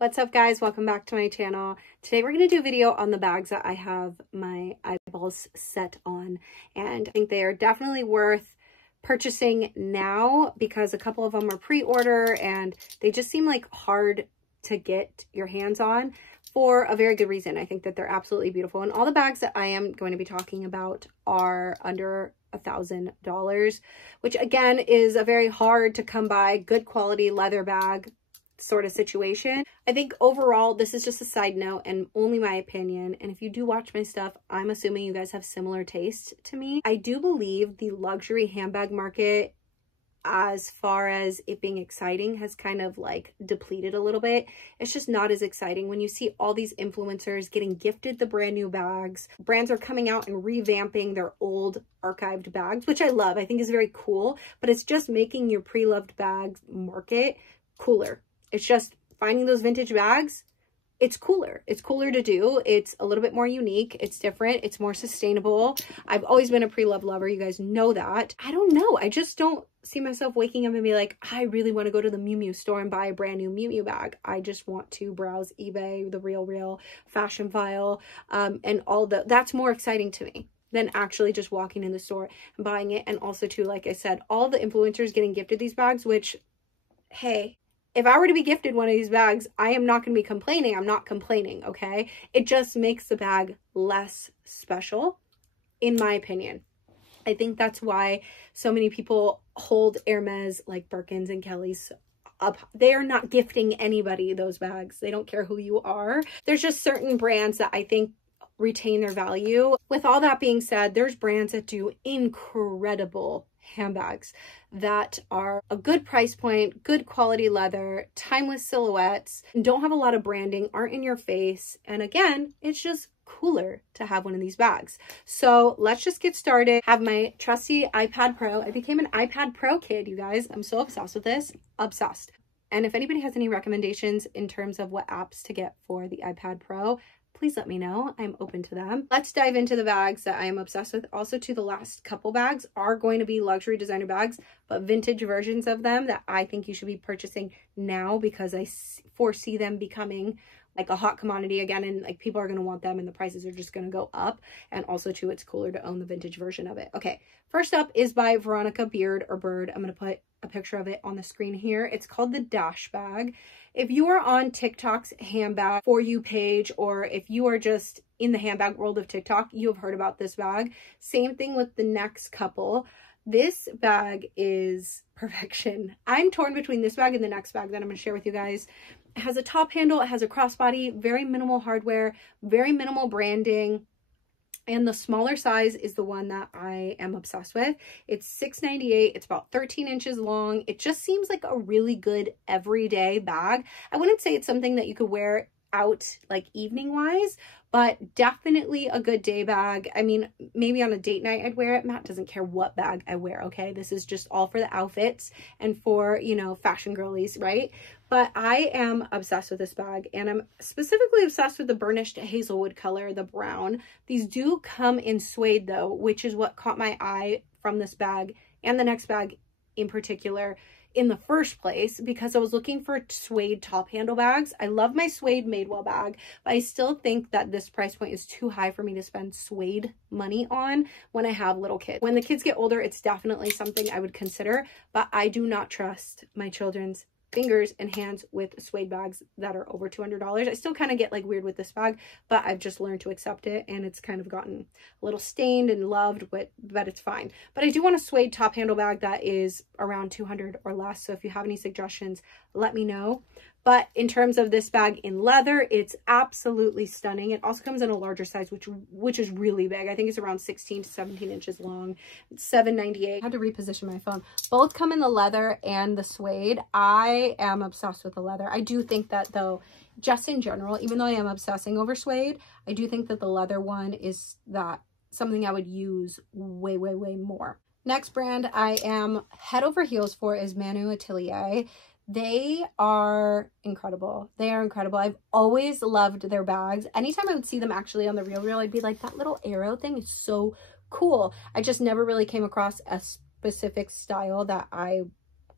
What's up, guys? Welcome back to my channel. Today we're going to do a video on the bags that I have my eyeballs set on, and I think they are definitely worth purchasing now because a couple of them are pre-order and they just seem like hard to get your hands on for a very good reason. I think that they're absolutely beautiful, and all the bags that I am going to be talking about are under $1,000, which again is a very hard to come by good quality leather bag sort of situation. I think overall, this is just a side note and only my opinion. And if you do watch my stuff, I'm assuming you guys have similar taste to me. I do believe the luxury handbag market, as far as it being exciting, has kind of like depleted a little bit. It's just not as exciting when you see all these influencers getting gifted the brand new bags. Brands are coming out and revamping their old archived bags, which I love. I think is very cool, but it's just making your pre-loved bags market cooler. It's just finding those vintage bags. It's cooler. It's cooler to do. It's a little bit more unique. It's different. It's more sustainable. I've always been a pre-loved lover. You guys know that. I don't know. I just don't see myself waking up and be like, I really want to go to the miumiu store and buy a brand new miumiu bag. I just want to browse eBay, the real fashion file, and all that's more exciting to me than actually just walking in the store and buying it. And also too, like I said, all the influencers getting gifted these bags, which, hey, if I were to be gifted one of these bags, I am not going to be complaining. I'm not complaining, okay? It just makes the bag less special, in my opinion. I think that's why so many people hold Hermes, like Birkins and Kellys, up. They are not gifting anybody those bags. They don't care who you are. There's just certain brands that I think retain their value. With all that being said, there's brands that do incredible handbags that are a good price point, good quality leather, timeless silhouettes, don't have a lot of branding, aren't in your face, and again, it's just cooler to have one of these bags. So let's just get started. Have my trusty iPad Pro. I became an iPad Pro kid, you guys. I'm so obsessed with this. Obsessed. And if anybody has any recommendations in terms of what apps to get for the iPad Pro, please let me know. I'm open to them. Let's dive into the bags that I am obsessed with. Also, the last couple bags are going to be luxury designer bags, but vintage versions of them that I think you should be purchasing now because I foresee them becoming like a hot commodity again, and like people are going to want them and the prices are just going to go up. And also too, it's cooler to own the vintage version of it. Okay, first up is by Veronica Beard or Bird. I'm going to put a picture of it on the screen here. It's called the Dash Bag. If you are on TikTok's handbag For You page, or if you are just in the handbag world of TikTok, you have heard about this bag. Same thing with the next couple. This bag is perfection. I'm torn between this bag and the next bag that I'm going to share with you guys. It has a top handle, it has a crossbody, very minimal hardware, very minimal branding. And the smaller size is the one that I am obsessed with. It's $6.98. It's about 13 inches long. It just seems like a really good everyday bag. I wouldn't say it's something that you could wear out like evening wise, but definitely a good day bag. I mean, maybe on a date night I'd wear it. Matt doesn't care what bag I wear, okay? This is just all for the outfits and for, you know, fashion girlies, right? But I am obsessed with this bag, and I'm specifically obsessed with the burnished hazelwood color, the brown. These do come in suede though, which is what caught my eye from this bag and the next bag in particular in the first place, because I was looking for suede top handle bags. I love my suede Madewell bag, but I still think that this price point is too high for me to spend suede money on when I have little kids. When the kids get older, it's definitely something I would consider, but I do not trust my children's fingers and hands with suede bags that are over $200. I still kind of get like weird with this bag, but I've just learned to accept it, and it's kind of gotten a little stained and loved, but it's fine. But I do want a suede top handle bag that is around 200 or less. So if you have any suggestions, let me know. But in terms of this bag in leather, it's absolutely stunning. It also comes in a larger size, which is really big. I think it's around 16 to 17 inches long. It's $7.98. I had to reposition my phone. Both come in the leather and the suede. I am obsessed with the leather. I do think that though, just in general, even though I am obsessing over suede, I do think that the leather one is something I would use way more. Next brand I am head over heels for is Manu Atelier. They are incredible. They are incredible. I've always loved their bags. Anytime I would see them actually on the real, I'd be like, that little arrow thing is so cool. I just never really came across a specific style that I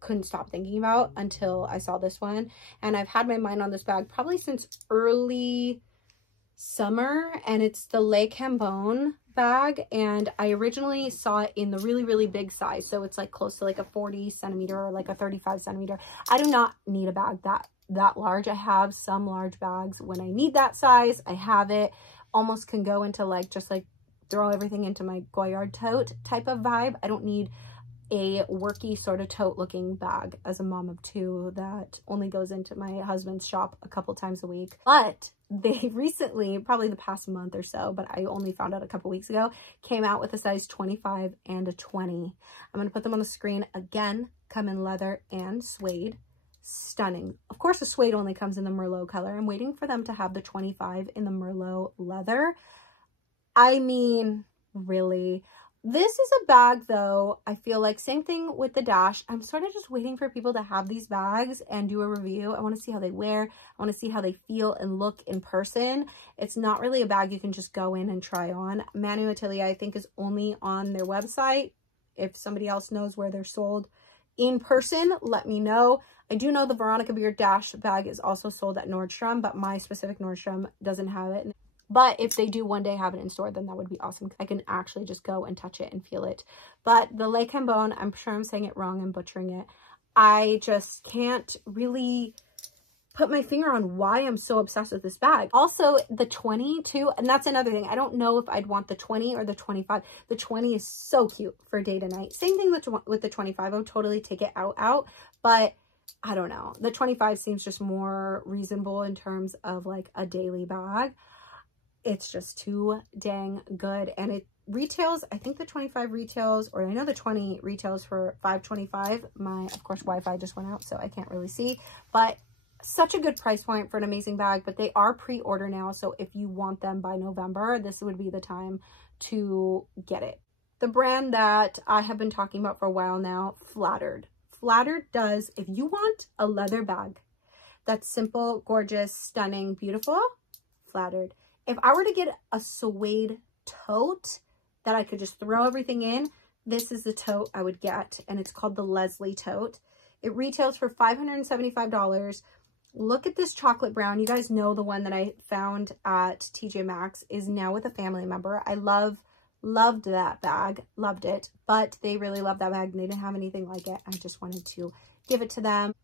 couldn't stop thinking about until I saw this one. And I've had my mind on this bag probably since early summer, and it's the Cambon bag, and I originally saw it in the really big size, so it's like close to like a 40 centimeter or like a 35 centimeter. I do not need a bag that large. I have some large bags when I need that size. I have it. Almost can go into like just like throw everything into my Goyard tote type of vibe. I don't need a worky sort of tote looking bag as a mom of two that only goes into my husband's shop a couple times a week. But they recently, probably the past month or so, but I only found out a couple weeks ago, came out with a size 25 and a 20. I'm going to put them on the screen again. Come in leather and suede. Stunning. Of course, the suede only comes in the Merlot color. I'm waiting for them to have the 25 in the Merlot leather. I mean, really. This is a bag though, I feel like same thing with the Dash. I'm sort of just waiting for people to have these bags and do a review. I want to see how they wear. I want to see how they feel and look in person. It's not really a bag you can just go in and try on. Manu Atelier, I think, is only on their website. If somebody else knows where they're sold in person, let me know. I do know the Veronica Beard Dash bag is also sold at Nordstrom, but my specific Nordstrom doesn't have it. But if they do one day have it in store, then that would be awesome. I can actually just go and touch it and feel it. But the Cambon, I'm sure I'm saying it wrong and butchering it. I just can't really put my finger on why I'm so obsessed with this bag. Also, the 20 too, and that's another thing. I don't know if I'd want the 20 or the 25. The 20 is so cute for day to night. Same thing with the 25. I would totally take it out, but I don't know. The 25 seems just more reasonable in terms of like a daily bag. It's just too dang good, and it retails, I think the 25 retails, or I know the 20 retails for $5.25. My, of course, Wi-Fi just went out, so I can't really see, but such a good price point for an amazing bag. But they are pre-order now, so if you want them by November, this would be the time to get it. The brand that I have been talking about for a while now, Flattered. Flattered does, if you want a leather bag that's simple, gorgeous, stunning, beautiful, Flattered. If I were to get a suede tote that I could just throw everything in, this is the tote I would get, and it's called the Lesley tote. It retails for $575. Look at this chocolate brown. You guys know the one that I found at TJ Maxx is now with a family member. I loved that bag, loved it, but they really loved that bag and they didn't have anything like it. I just wanted to give it to them.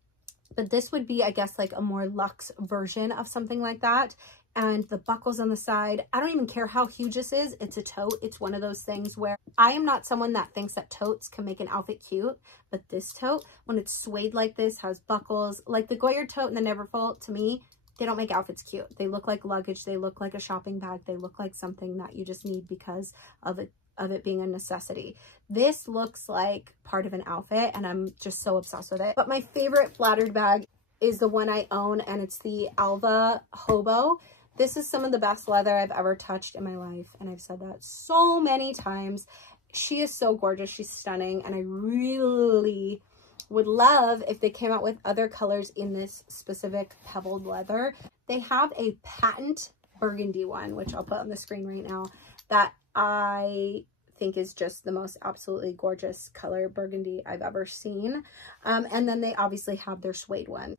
But this would be, I guess, like a more luxe version of something like that. And the buckles on the side, I don't even care how huge this is. It's a tote. It's one of those things where I am not someone that thinks that totes can make an outfit cute. But this tote, when it's suede like this, has buckles. Like the Goyard tote and the Neverfull, to me, they don't make outfits cute. They look like luggage. They look like a shopping bag. They look like something that you just need because of it being a necessity. This looks like part of an outfit, and I'm just so obsessed with it. But my favorite Flattered bag is the one I own, and it's the Alva Hobo. This is some of the best leather I've ever touched in my life, and I've said that so many times. She is so gorgeous. She's stunning, and I really would love if they came out with other colors in this specific pebbled leather. They have a patent burgundy one, which I'll put on the screen right now, that I think is just the most absolutely gorgeous color burgundy I've ever seen. And then they obviously have their suede one,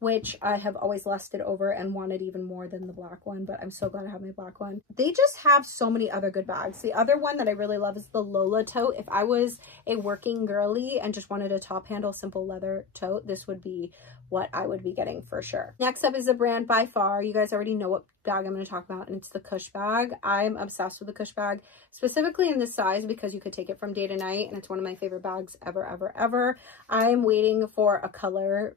which I have always lusted over and wanted even more than the black one, but I'm so glad I have my black one. They just have so many other good bags. The other one that I really love is the Lola tote. If I was a working girly and just wanted a top handle simple leather tote, this would be what I would be getting for sure. Next up is a brand by far. You guys already know what bag I'm going to talk about, and it's the Cush bag. I'm obsessed with the Cush bag, specifically in this size because you could take it from day to night, and it's one of my favorite bags ever. I'm waiting for a color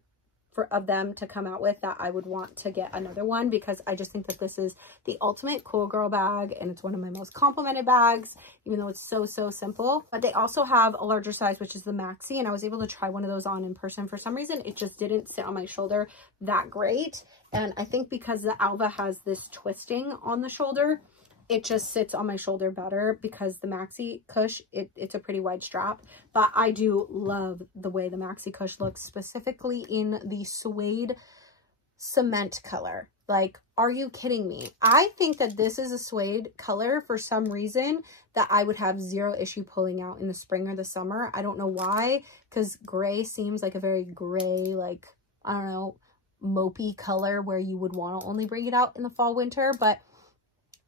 of them to come out with that I would want to get another one, because I just think that this is the ultimate cool girl bag, and it's one of my most complimented bags, even though it's so simple. But they also have a larger size, which is the maxi, and I was able to try one of those on in person. For some reason, it just didn't sit on my shoulder that great, and I think because the Alva has this twisting on the shoulder, it just sits on my shoulder better, because the maxi Cush, it's a pretty wide strap. But I do love the way the maxi Cush looks, specifically in the suede cement color. Like, are you kidding me? I think that this is a suede color for some reason that I would have zero issue pulling out in the spring or the summer. I don't know why, because gray seems like a very gray, like, I don't know, mopey color where you would want to only bring it out in the fall, winter. But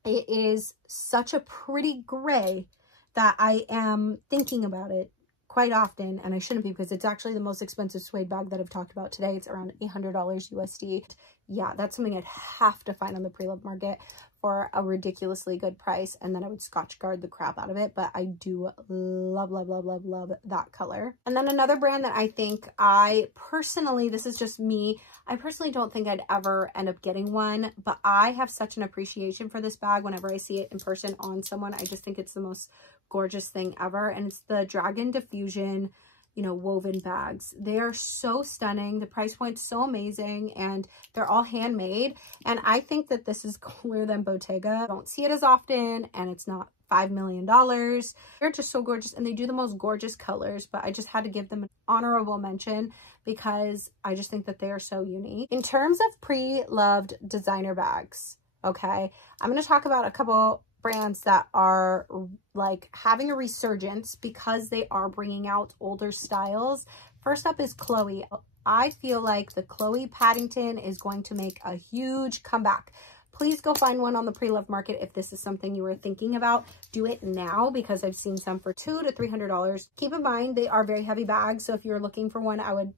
it is such a pretty gray that I am thinking about it quite often, and I shouldn't be, because it's actually the most expensive suede bag that I've talked about today. It's around $800 USD. Yeah, that's something I'd have to find on the pre-loved market for a ridiculously good price, and then I would Scotch guard the crap out of it. But I do love, love, love, love, love that color. And then another brand that I think I personally, this is just me, I personally don't think I'd ever end up getting one, but I have such an appreciation for this bag whenever I see it in person on someone. I just think it's the most gorgeous thing ever, and it's the Dragon Diffusion, you know, woven bags. They are so stunning. The price point's so amazing, and they're all handmade. And I think that this is cooler than Bottega. I don't see it as often, and it's not $5 million. They're just so gorgeous, and they do the most gorgeous colors, but I just had to give them an honorable mention because I just think that they are so unique. In terms of pre-loved designer bags, okay, I'm going to talk about a couple brands that are like having a resurgence because they are bringing out older styles. First up is Chloe. I feel like the Chloe Paddington is going to make a huge comeback. Please go find one on the pre-loved market if this is something you were thinking about. Do it now, because I've seen some for $200 to $300. Keep in mind, they are very heavy bags, so if you're looking for one, I would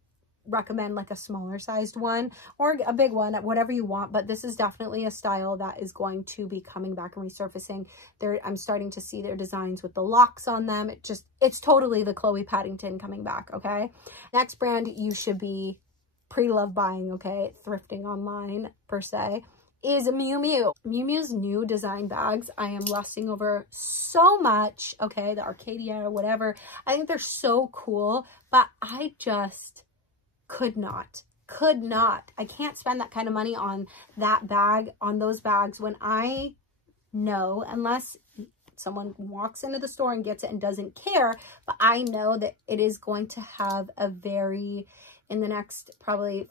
recommend like a smaller sized one or a big one, whatever you want. But this is definitely a style that is going to be coming back and resurfacing. I'm starting to see their designs with the locks on them. It's totally the Chloe Paddington coming back. Okay, next brand you should be pre-love buying, okay, thrifting online per se, is miumiu. Miumiu's new design bags I am lusting over so much. Okay, the Arcadia or whatever, I think they're so cool, but I just could not. I can't spend that kind of money on that bag, on those bags, when I know, unless someone walks into the store and gets it and doesn't care, but I know that it is going to have a very, in the next probably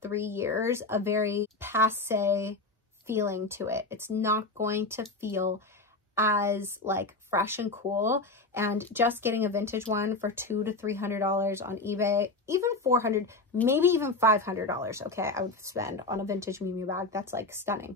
3 years, a very passe feeling to it. It's not going to feel as like fresh and cool. And just getting a vintage one for $200 to $300 on eBay, even $400, maybe even $500, okay, I would spend on a vintage miumiu bag. That's like stunning.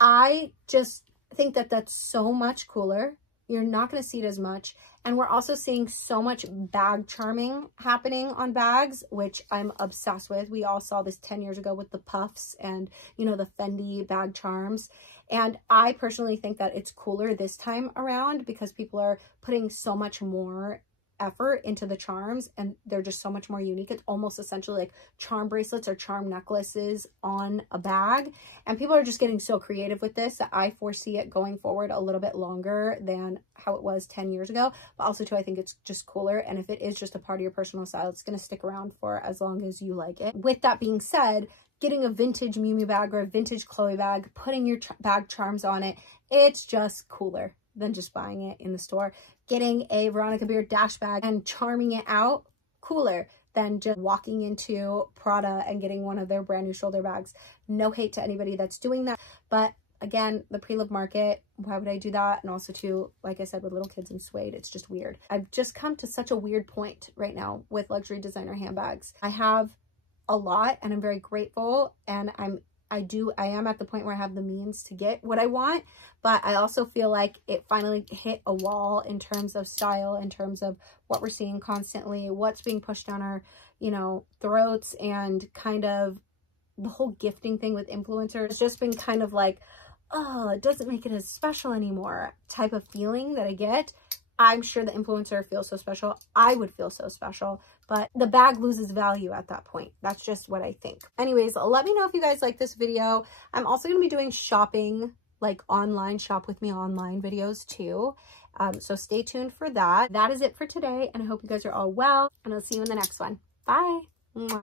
I just think that that's so much cooler. You're not going to see it as much. And we're also seeing so much bag charming happening on bags, which I'm obsessed with. We all saw this 10 years ago with the puffs and, you know, the Fendi bag charms. And I personally think that it's cooler this time around because people are putting so much more effort into the charms, and they're just so much more unique. It's almost essentially like charm bracelets or charm necklaces on a bag, and people are just getting so creative with this that I foresee it going forward a little bit longer than how it was 10 years ago. But also too, I think it's just cooler, and if it is just a part of your personal style, it's going to stick around for as long as you like it. With that being said, getting a vintage miumiu bag or a vintage Chloe bag, putting your bag charms on it, it's just cooler than just buying it in the store. Getting a Veronica Beard dash bag and charming it out, cooler than just walking into Prada and getting one of their brand new shoulder bags. No hate to anybody that's doing that, but again, the pre-loved market, why would I do that? And also too, like I said, with little kids and Suede, it's just weird. I've just come to such a weird point right now with luxury designer handbags. I have a lot and I'm very grateful, and I am at the point where I have the means to get what I want, but I also feel like it finally hit a wall in terms of style, in terms of what we're seeing constantly, what's being pushed down our, you know, throats, and kind of the whole gifting thing with influencers. It's just been kind of like, oh, it doesn't make it as special anymore type of feeling that I get. I'm sure the influencer feels so special. I would feel so special, but the bag loses value at that point. That's just what I think. Anyways, let me know if you guys like this video. I'm also going to be doing shopping, like online, shop with me online videos too. So stay tuned for that. That is it for today, and I hope you guys are all well, and I'll see you in the next one. Bye. Mwah.